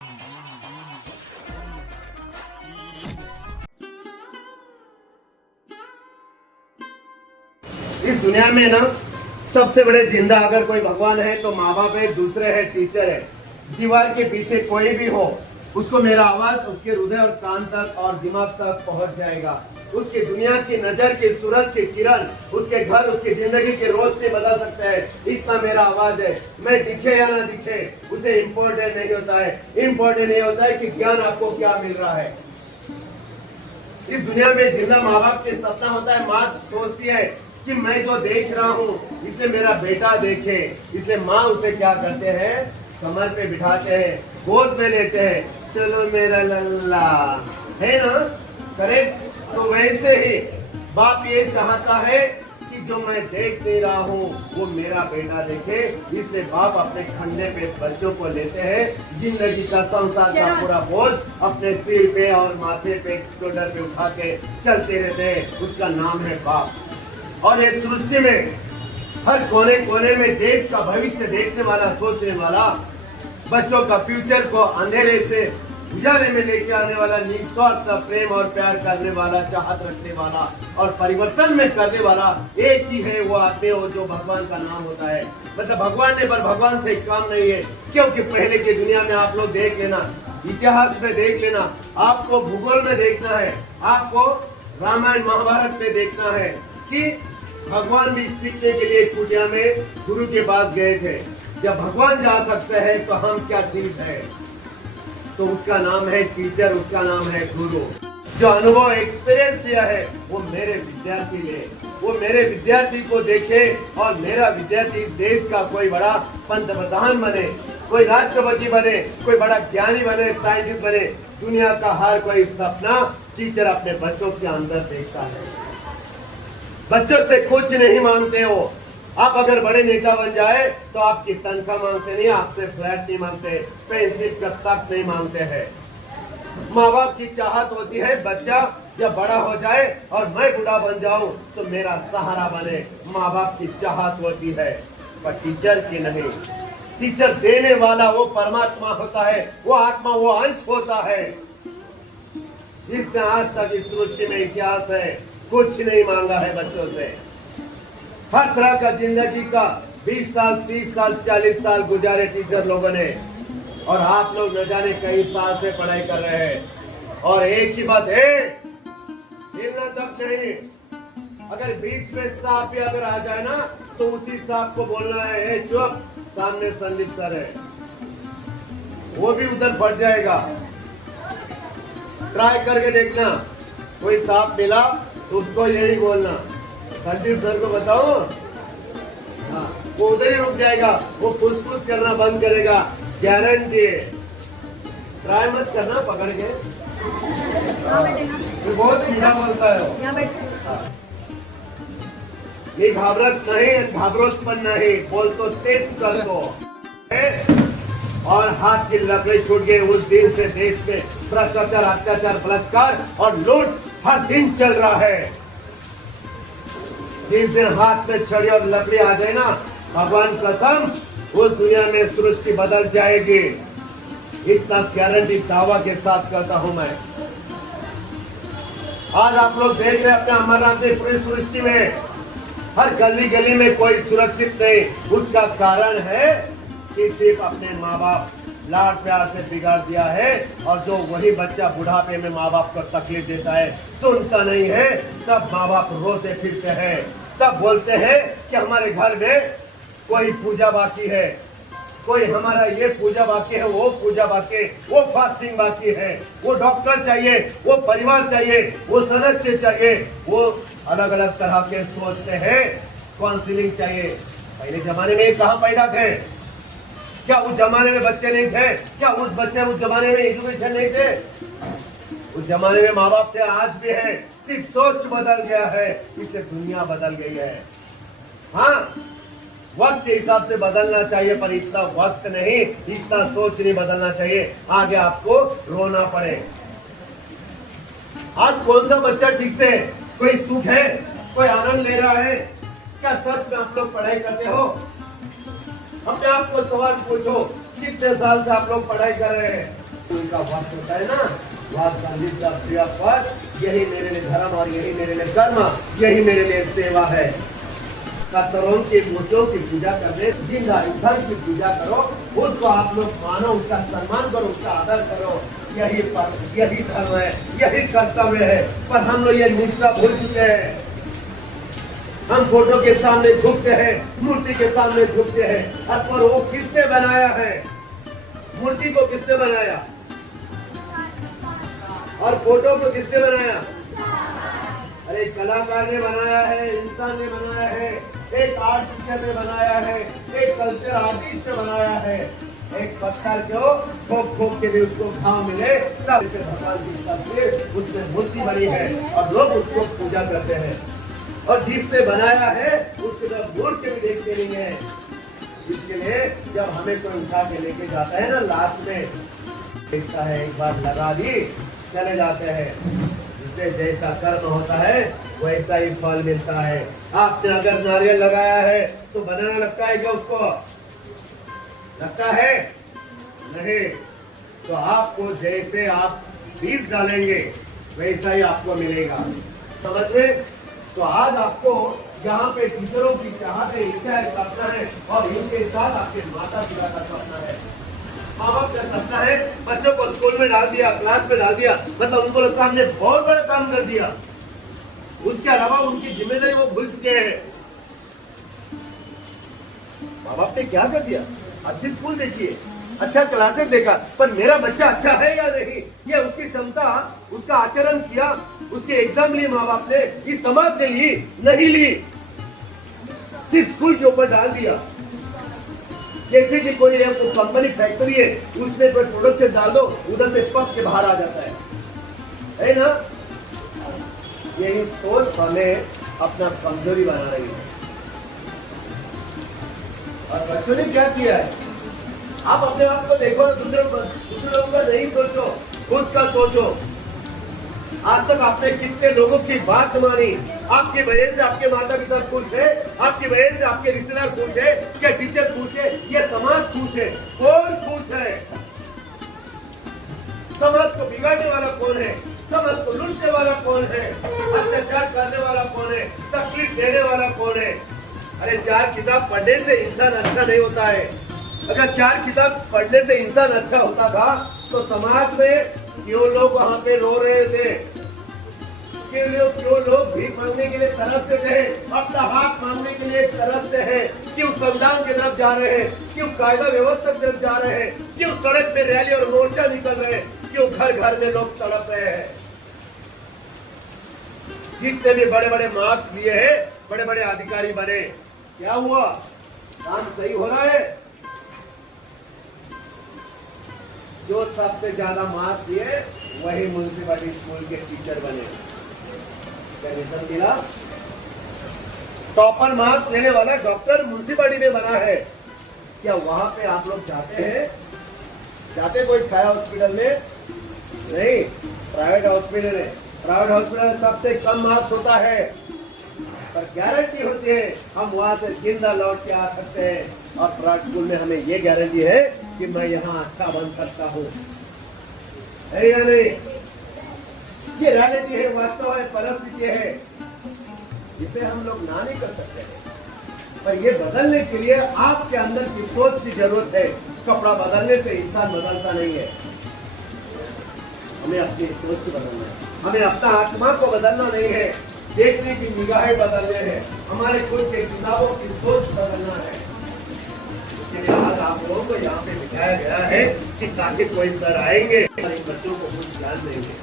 इस दुनिया में ना सबसे बड़े जिंदा अगर कोई भगवान है तो माँ बाप है, दूसरे है टीचर है। दीवार के पीछे कोई भी हो, उसको मेरा आवाज उसके हृदय और कान तक और दिमाग तक पहुंच जाएगा। उसकी दुनिया की नजर की सूरज की किरण उसके घर उसकी जिंदगी की रोशनी बदल सकता है। इतना मेरा आवाज है। मैं दिखे या ना दिखे उसे इम्पोर्टेंट नहीं होता है। इम्पोर्टेंट ये होता है कि ज्ञान आपको क्या मिल रहा है। इस दुनिया में जिंदा माँ बाप के सपना होता है। माँ सोचती है कि मैं जो देख रहा हूँ इसलिए मेरा बेटा देखे, इसलिए माँ उसे क्या करते हैं, कमर पे बिठाते हैं, गोद में लेते हैं, चलो मेरा लल्ला, है ना, करेक्ट। तो वैसे ही बाप ये चाहता है कि जो मैं देख नहीं रहा हूँ वो मेरा बेटा देखे, इसलिए बाप अपने कंधे पे बच्चों को लेते हैं। जिंदगी का संसार का पूरा बोझ अपने सिर पे और माथे पे शोल्डर पे उठा के चलते रहते हैं। उसका नाम है बाप। और इस सृष्टि में हर कोने कोने में देश का भविष्य देखने वाला, सोचने वाला, बच्चों का फ्यूचर को अंधेरे से उजाले में लेके आने वाला, निस्वार्थ प्रेम और प्यार करने वाला, चाहत रखने वाला और परिवर्तन में करने वाला एक ही है वो आदमी हो जो भगवान का नाम होता है। मतलब भगवान ने, पर भगवान से काम नहीं है। क्योंकि पहले की दुनिया में आप लोग देख लेना, इतिहास में देख लेना, आपको भूगोल में देखना है, आपको रामायण महाभारत में देखना है कि भगवान भी सीखने के लिए कुटिया में गुरु के पास गए थे। जब भगवान जा सकते हैं तो हम क्या चीज है, तो उसका नाम है टीचर, उसका नाम है गुरु। जो अनुभव एक्सपीरियंस लिया है वो मेरे विद्यार्थी ले, वो मेरे विद्यार्थी को देखे और मेरा विद्यार्थी देश का कोई बड़ा पंतप्रधान बने, कोई राष्ट्रपति बने, कोई बड़ा ज्ञानी बने, साइंटिस्ट बने। दुनिया का हर कोई सपना टीचर अपने बच्चों के अंदर देखता है। बच्चों से कुछ नहीं मांगते हो। आप अगर बड़े नेता बन जाए तो आपकी तनख्वाह मांगते नहीं, आपसे फ्लैट नहीं मांगते, पेंसिल तक नहीं मांगते हैं। माँ बाप की चाहत होती है बच्चा जब बड़ा हो जाए और मैं बूढ़ा बन जाऊं तो मेरा सहारा बने। माँ बाप की चाहत होती है, पर टीचर की नहीं। टीचर देने वाला वो परमात्मा होता है, वो आत्मा, वो अंश होता है जिसने आज तक इस सृष्टि में इतिहास है कुछ नहीं मांगा है बच्चों से। हर तरह का जिंदगी का 20 साल, 30 साल, 40 साल गुजारे टीचर लोगों ने, और आप लोग न जाने कई साल से पढ़ाई कर रहे हैं। और एक ही बात है, हिलना तक नहीं। अगर बीच में सांप भी अगर आ जाए ना तो उसी सांप को बोलना है चुप, सामने संदीप सर है, वो भी उधर फट जाएगा। ट्राई करके देखना, कोई सांप मिला तो उसको यही बोलना, संदीप सर को बताओ। हाँ, वो उधर ही रुक जाएगा, वो फुसफुस करना बंद करेगा, गारंटी है। ट्राई मत करना पकड़ के, वो बहुत कीड़ा बोलता है। ये घाबरत नहीं, घाबरोतपन नहीं, बोल तो तेज कर दो। और हाथ की लकड़ी छूट गई। उस दिन से देश में भ्रष्टाचार, अत्याचार, बलात्कार और लूट हर दिन चल रहा है। जिस दिन हाथ में छड़ी और लकड़ी आ जाए ना, भगवान कसम, उस दुनिया में सृष्टि बदल जाएगी। इतना गारंटी दावा के साथ करता हूं मैं। आज आप लोग देख रहे हैं अपने अमरनाथ की पूरी सृष्टि में हर गली गली में कोई सुरक्षित नहीं। उसका कारण है कि सिर्फ अपने माँ बाप लाड प्यार से बिगाड़ दिया है। और जो वही बच्चा बुढ़ापे में माँ बाप को तकलीफ देता है, सुनता नहीं है, तब माँ बाप रोते फिरते हैं, तब बोलते हैं कि हमारे घर में कोई पूजा बाकी है, कोई हमारा ये पूजा बाकी है, वो पूजा बाकी है, वो फास्टिंग बाकी है, वो डॉक्टर चाहिए, वो परिवार चाहिए, वो सदस्य चाहिए, वो अलग अलग तरह के सोचते हैं, काउंसलिंग चाहिए। पहले जमाने में कहाँ पैदा थे? क्या उस जमाने में बच्चे नहीं थे? क्या उस जमाने में एजुकेशन नहीं थे? उस जमाने में माँ बाप थे, आज भी है, सिर्फ सोच बदल गया है, इससे दुनिया बदल गई है। हाँ, वक्त के हिसाब से बदलना चाहिए, पर इतना वक्त नहीं, इतना सोच नहीं बदलना चाहिए, आगे आपको रोना पड़े। आज कौन सा बच्चा ठीक से कोई सुख है, कोई आनंद ले रहा है? क्या सच में आप लोग पढ़ाई करते हो? अपने आप को सवाल पूछो, कितने साल से आप लोग पढ़ाई कर रहे हैं? उनका वक्त होता है ना, यही मेरे लिए धर्म और यही मेरे लिए कर्म, यही मेरे लिए सेवा है। कतरों की मूर्तियों की पूजा करने, जिंदा इंसान की पूजा करो, उसको आप लोग मानो, उसका सम्मान करो, उसका आदर करो। यही धर्म है, यही कर्तव्य है। पर हम लोग ये निष्ठा भूल चुके हैं। हम फोटो के सामने झुकते हैं, मूर्ति के सामने झुकते हैं। पर वो किसने बनाया है? मूर्ति को किसने बनाया और फोटो को किसने बनाया? अरे कलाकार ने बनाया है, इंसान ने बनाया है, एक आर्ट टीचर ने बनाया है, एक कल्चर आर्टिस्ट ने बनाया है। एक पत्थर को ठोक के भी उसको घाव मिले, तब इसे भगवान की तस्वीर उसमें मूर्ति बनी है और लोग उसको पूजा करते हैं। और जिसने बनाया है उसके तरफ मुड़ के भी देखते नहीं है। इसके लिए जब हमें कोई उठा के लेके जाता है ना, लास्ट में देखता है, एक बार लगा दी, चले जाते हैं। जिससे जैसा कर्म होता है वैसा ही फल मिलता है। आपने अगर नारियल लगाया है तो बनाना लगता है क्या उसको? लगता है नहीं। तो आपको जैसे आप बीज डालेंगे वैसा ही आपको मिलेगा, समझ में? तो आज आपको यहाँ पे टीचरों की चाहत है, इच्छा है, सपना है, और इनके साथ आपके माता पिता का सपना है, माँ बाप का सपना है। बच्चों को स्कूल में डाल दिया, क्लास में डाल दिया, मतलब उनको लगता है हमने बहुत बड़ा काम कर दिया। उसके अलावा उनकी जिम्मेदारी वो भूल चुके हैं। माँ बाप ने क्या कर दिया? अच्छी स्कूल देखिए, अच्छा क्लासेस देखा, पर मेरा बच्चा अच्छा है या नहीं, ये उसकी क्षमता, उसका आचरण किया, उसके एग्जाम लिए माँ बाप ने, इस समाज ने ली नहीं ली, सिर्फ स्कूल के ऊपर डाल दिया। जैसे कि कोई कंपनी फैक्ट्री है, उसमें कोई प्रोडक्ट डाल दो, उधर से पक के बाहर आ जाता है ना? यही सोच हमें अपना कमजोरी बना रही है। और बच्चों ने क्या किया है? आप अपने आप को देखो, दूसरे लोगों का नहीं सोचो, खुद का सोचो। आज तक आपने कितने लोगों की बात मानी? आपकी वजह से आपके माता पिता खुश है, आपकी वजह से आपके रिश्तेदार खुश है, क्या टीचर खुश है, ये समाज खुश है? कौन खुश है? समाज को बिगाड़ने वाला कौन है? समाज को लूटने वाला कौन है? अत्याचार करने वाला कौन है? तकलीफ देने वाला कौन है? अरे 4 किताब पढ़ने से इंसान अच्छा नहीं होता है। अगर 4 किताब पढ़ने से इंसान अच्छा होता था तो समाज में क्यों लोग वहां पे रो रहे थे? क्यों लोग भीख मांगने के लिए तरसते थे, अपना हाथ मांगने के लिए तरसते हैं? क्यों संविधान की तरफ जा रहे हैं? क्यों कायदा व्यवस्था की तरफ जा रहे हैं? क्यों सड़क पे रैली और मोर्चा निकल रहे हैं? क्यों घर घर में लोग तड़प रहे हैं? जितने भी बड़े बड़े मार्क्स लिए हैं, बड़े बड़े अधिकारी बने, क्या हुआ? काम सही हो रहा है? जो सबसे ज्यादा मार्क्स लिए वही म्युनिसिपैलिटी स्कूल के टीचर बने। क्या रिजल्ट मिला? टॉपर मार्क्स लेने वाला डॉक्टर म्युनिसिपैलिटी में बना है। क्या वहां पे आप लोग जाते हैं? जाते कोई छाया हॉस्पिटल में? नहीं, प्राइवेट हॉस्पिटल है। प्राइवेट हॉस्पिटल में सबसे कम मार्क्स होता है, पर गारंटी होती है हम वहां से जिंदा लौट के आ सकते हैं। और प्राइवेट स्कूल में हमें ये गारंटी है कि मैं यहाँ अच्छा बन सकता हूँ, है या नहीं? ये रियलिटी है, वास्तव है, परिस्थिति है, जिसे हम लोग ना नहीं कर सकते। पर ये बदलने के लिए आपके अंदर की सोच की जरूरत है। कपड़ा बदलने से इंसान बदलता नहीं है, हमें अपनी सोच को बदलना है, हमें अपना आत्मा को बदलना नहीं है, देखने की निगाहें बदलने हैं, हमारे खुद के किताबों की सोच बदलना है। इसके लिए आज आप लोगों को यहाँ पे दिखाया गया है कि ताकि कोई सर आएंगे और इन बच्चों को कुछ ज्ञान देंगे।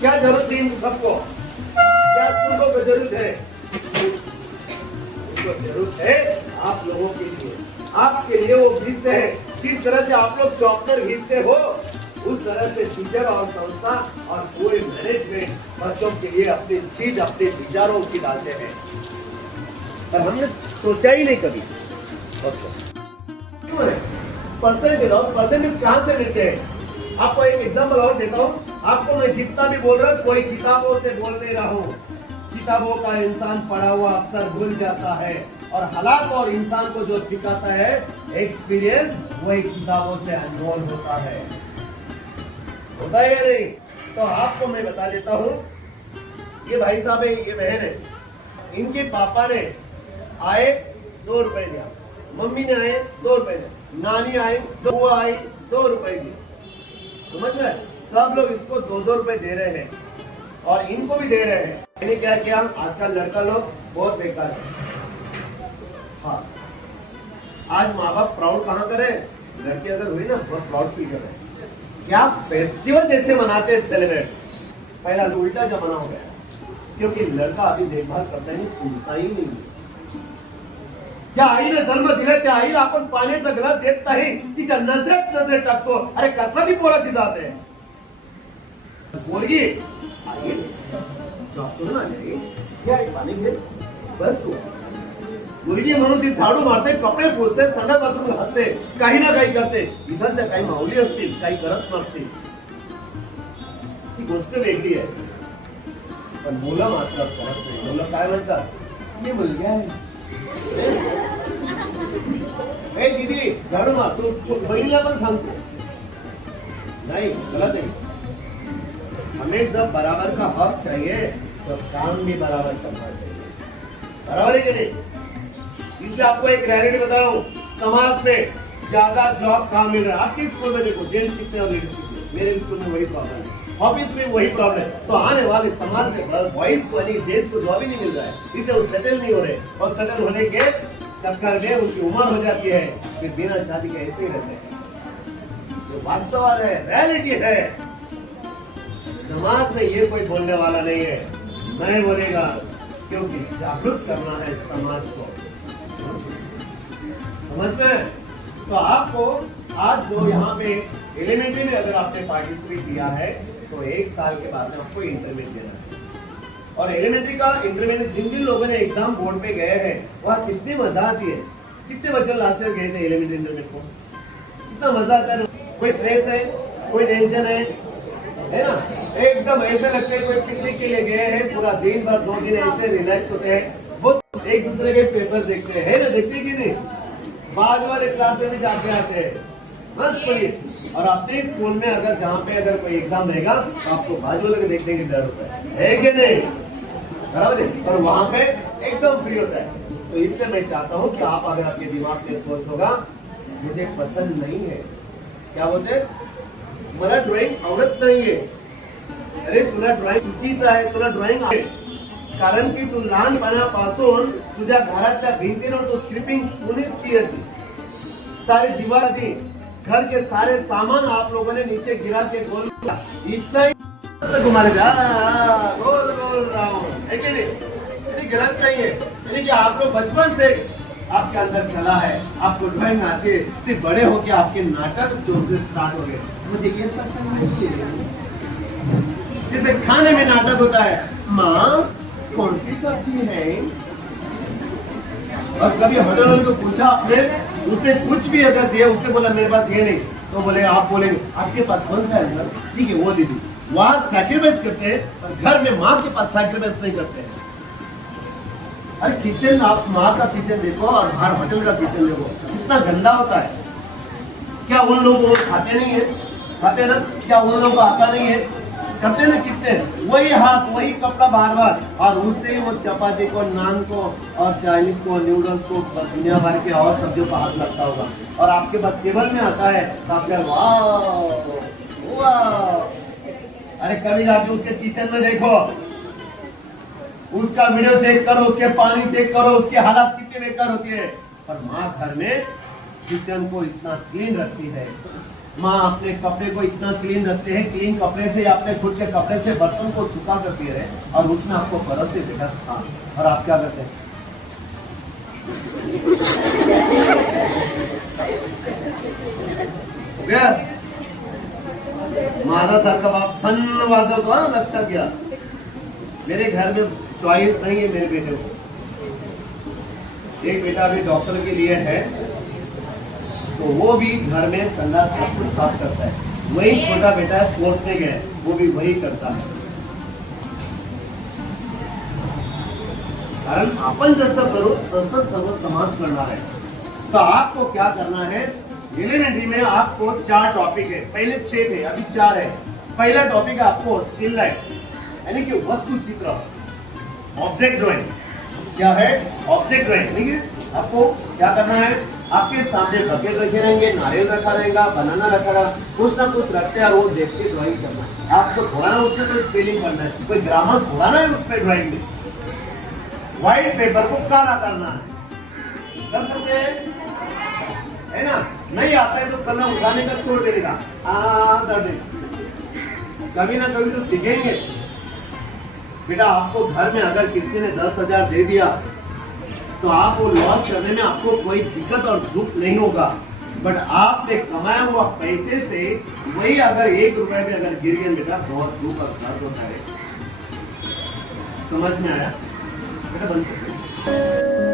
क्या जरूरत है इन सबको? क्या स्कूलों को जरूरत है? उनको जरूरत है आप लोगों के लिए, आपके लिए वो भेजते हैं। जिस तरह से आप लोग शॉपनर भेजते हो, उस तरह से टीचर और संस्था और पूरे मैनेजमेंट बच्चों के लिए अपनी चीज, अपने विचारों की डालते हैं। पर हमने सोचा ही नहीं कभी। क्यों है? परसेंटेज कहाँ से मिलते हैं? आपको एक एग्जाम्पल और देता हूँ। आपको मैं जितना भी बोल रहा हूँ, कोई किताबों से बोल नहीं रहा हूँ। किताबों का इंसान पढ़ा हुआ अक्सर भूल जाता है, और हालात और इंसान को जो सिखाता है एक्सपीरियंस, वही किताबों से अनमोल होता है या नहीं? तो आपको मैं बता देता हूँ, ये भाई साहब है, ये बहन है, इनके पापा ने आए 2 रुपए दिया, मम्मी ने आए 2 रुपए दिया, नानी आई, बुआ आई 2 रुपए दिए, समझ में? सब लोग इसको 2-2 रुपए दे रहे हैं और इनको भी दे रहे हैं। मैंने क्या किया, आजकल लड़का लोग बहुत बेकार है। हाँ, आज माँ बाप प्राउड कहाँ करे, लड़की अगर हुई ना बहुत प्राउड फील करे। क्या फेस्टिवल जैसे मनाते हैं सेलिब्रेट, पहला उल्टा जमाना हो गया, क्योंकि लड़का अभी देखभाल करता ही सुनता ही नहीं। त्या आईने जन्म दिला, त्या आईला आपण पाण्याचा ग्लास देत नाही, तिच्या नजरेत नजर टाकतो. अरे कसला ती पोराची जात आहे पोरगी, आई डॉक्टर ना पाणी घे बस तू. मुलगी म्हणून ती झाडू मारते, कपडे पुसते, संडा बाथरूम घासते, काही ना काही करते. इथलच्या काही माऊली असतील, काही करत नसतील, ती गोष्ट वेगळी आहे. पण मुलं मात्र करत नाही. मुलं काय म्हणतात, मी मुलगी आहे, ए दीदी झाडू मार, तू बहिणीला पण सांगतो नहीं, गलत है. हमें जब बराबर का हक चाहिए तो काम भी बराबर करना चाहिए, बराबर है कि नहीं? इसलिए आपको एक रियलिटी बता रहा हूँ, समाज में ज्यादा जॉब कहाँ मिल रहा है. आपके स्कूल में देखो जेंट्स कितने और लेडीज कितने, मेरे स्कूल में वही प्रॉब्लम है, ऑफिस में वही प्रॉब्लम है. तो आने वाले समाज में बॉयज को यानी जेंट्स को जॉब ही नहीं मिल रहा है, इसलिए वो सेटल नहीं हो रहे, और सेटल होने के चक्कर में उनकी उम्र हो जाती है, फिर बिना शादी के ऐसे ही रहते हैं. जो वास्तव है, रियलिटी है, समाज में ये कोई बोलने वाला नहीं है, मैं बोलेगा, क्योंकि जागरूक करना है समाज को, समझ में? तो आपको आज जो यहाँ पे एलिमेंट्री में अगर आपने पार्टिसिपेट किया है तो 1 साल के बाद में आपको इंटरमीडिएट देना है. और एलिमेंट्री का इंटरमीडिएट जिन जिन लोगों ने एग्जाम बोर्ड पे गए हैं वहाँ कितनी मजा आती है. कितने बच्चे लास्ट ईयर गए थे एलिमेंट्री इंटरमीडिएट को, कितना मजा आता है. कोई स्ट्रेस है, कोई टेंशन है ना, एकदम ऐसे लगते हैं कोई पिकनिक के लिए गए हैं, पूरा दिन भर 2 दिन ऐसे रिलैक्स होते हैं, वो एक दूसरे के पेपर देखते हैं, है ना, देखते कि नहीं, बाजू वाले क्लास में भी जाते आते हैं, बस पढ़िए. और अपने स्कूल में अगर जहाँ पे अगर कोई एग्जाम रहेगा तो आपको बाजू वाले देखने की डर होता है कि नहीं, बराबर है, और वहाँ पे एकदम फ्री होता है. तो इसलिए मैं चाहता हूँ कि आप अगर आपके दिमाग में सोच होगा मुझे पसंद नहीं है, क्या बोलते, मला ड्रॉइंग आवडत नाहीये, अरे तुला ड्रॉइंग चुकीचं आहे, तुला ड्रॉइंग आहे कारण की तू लहानपणापासून तुझ्या घराच्या भिंतीवर तो स्क्रिपिंग तूनेच की होती, सारी दीवार थी, घर के सारे सामान आप लोगों ने नीचे गिरा के गोल किया, इतना ही घुमाने जा गोल गोल राउंड है कि नहीं, ये गलत नहीं है. यानी कि आप लोग बचपन से आपके अंदर कला है, आपको ड्राइंग आती है, सिर्फ बड़े होके आपके नाटक जो से स्टार्ट हो गए, मुझे ये पसंद नहीं है. जैसे खाने में नाटक होता है, माँ कौन सी सब्जी है, और कभी होटल को पूछा आपने, उसने कुछ भी अगर दिया, उसने बोला मेरे पास ये नहीं, तो बोले आप बोलेंगे आपके पास कौन सा है, ठीक है वो दीदी. वहां सैक्रिफाइस करते हैं, और घर में माँ के पास सैक्रिफाइस नहीं करते हैं. अरे किचन, आप माँ का किचन देखो और बाहर होटल का किचन देखो, कितना गंदा होता है. क्या उन लोगों को खाते नहीं है, खाते ना, क्या उन लोगों को आता नहीं है, करते ना, कितने वही हाथ वही कपड़ा बार बार, और उससे वो चपाती को, नान को, और चाइनीज को, नूडल्स को, दुनिया भर के और सब्जियों पर हाथ लगता होगा, और आपके पास टेबल में आता है तो आप क्या वाह वाह. अरे कभी जाके उसके किचन में देखो, उसका वीडियो चेक करो, उसके पानी चेक करो, उसकी हालत कितनी बेकार होती है. पर माँ घर में किचन को इतना क्लीन रखती है, माँ अपने कपड़े को इतना क्लीन रखते हैं, क्लीन कपड़े से अपने खुद के कपड़े से बर्तन को सुखा करती है, और उसमें आपको परस से देखा. हाँ, और आप क्या करते हैं, माझा सारखा बाप सन्न वाजवतो, हाँ लक्षात घ्या. मेरे घर में चॉइस नहीं है मेरे बेटे को. एक बेटा अभी डॉक्टर के लिए है, तो वो भी घर में संडास सब कुछ साफ करता है. वही छोटा बेटा 4th में गया, वो भी वही करता है. कारण आपण जसं करू तसं सर्व समाज करणार आहे. तो आपको क्या करना है, एलिमेंट्री में आपको 4 टॉपिक है, पहले 6 थे अभी 4 है. पहला टॉपिक है आपको स्टिल लाइफ यानी कि वस्तु चित्र, ऑब्जेक्ट ड्राइंग. क्या है? Object drawing. यानी कि आपको क्या करना है, आपके सामने बकेट रखे रहेंगे, नारियल रखा रहेगा, बनाना रखा रहेगा, कुछ ना कुछ रखते हैं और वो देख के ड्राइंग करना है. आपको थोड़ा ना उसमें कोई स्पेलिंग करना है, कोई ग्रामर थोड़ा ना है उस पर ड्राइंग में. व्हाइट पेपर को काला करना है, कर सकते हैं है ना. नहीं आता है तो करना उठाने का छोड़ देगा, कर दे. कभी ना कभी तो सीखेंगे. बेटा आपको घर में अगर किसी ने 10,000 दे दिया तो आप वो लॉस करने में आपको कोई दिक्कत और दुख नहीं होगा. बट आपने कमाया हुआ पैसे से वही अगर 1 रुपए में अगर गिर गया बेटा बहुत दुख और दर्द होता है. समझ में आया बेटा? बन सकते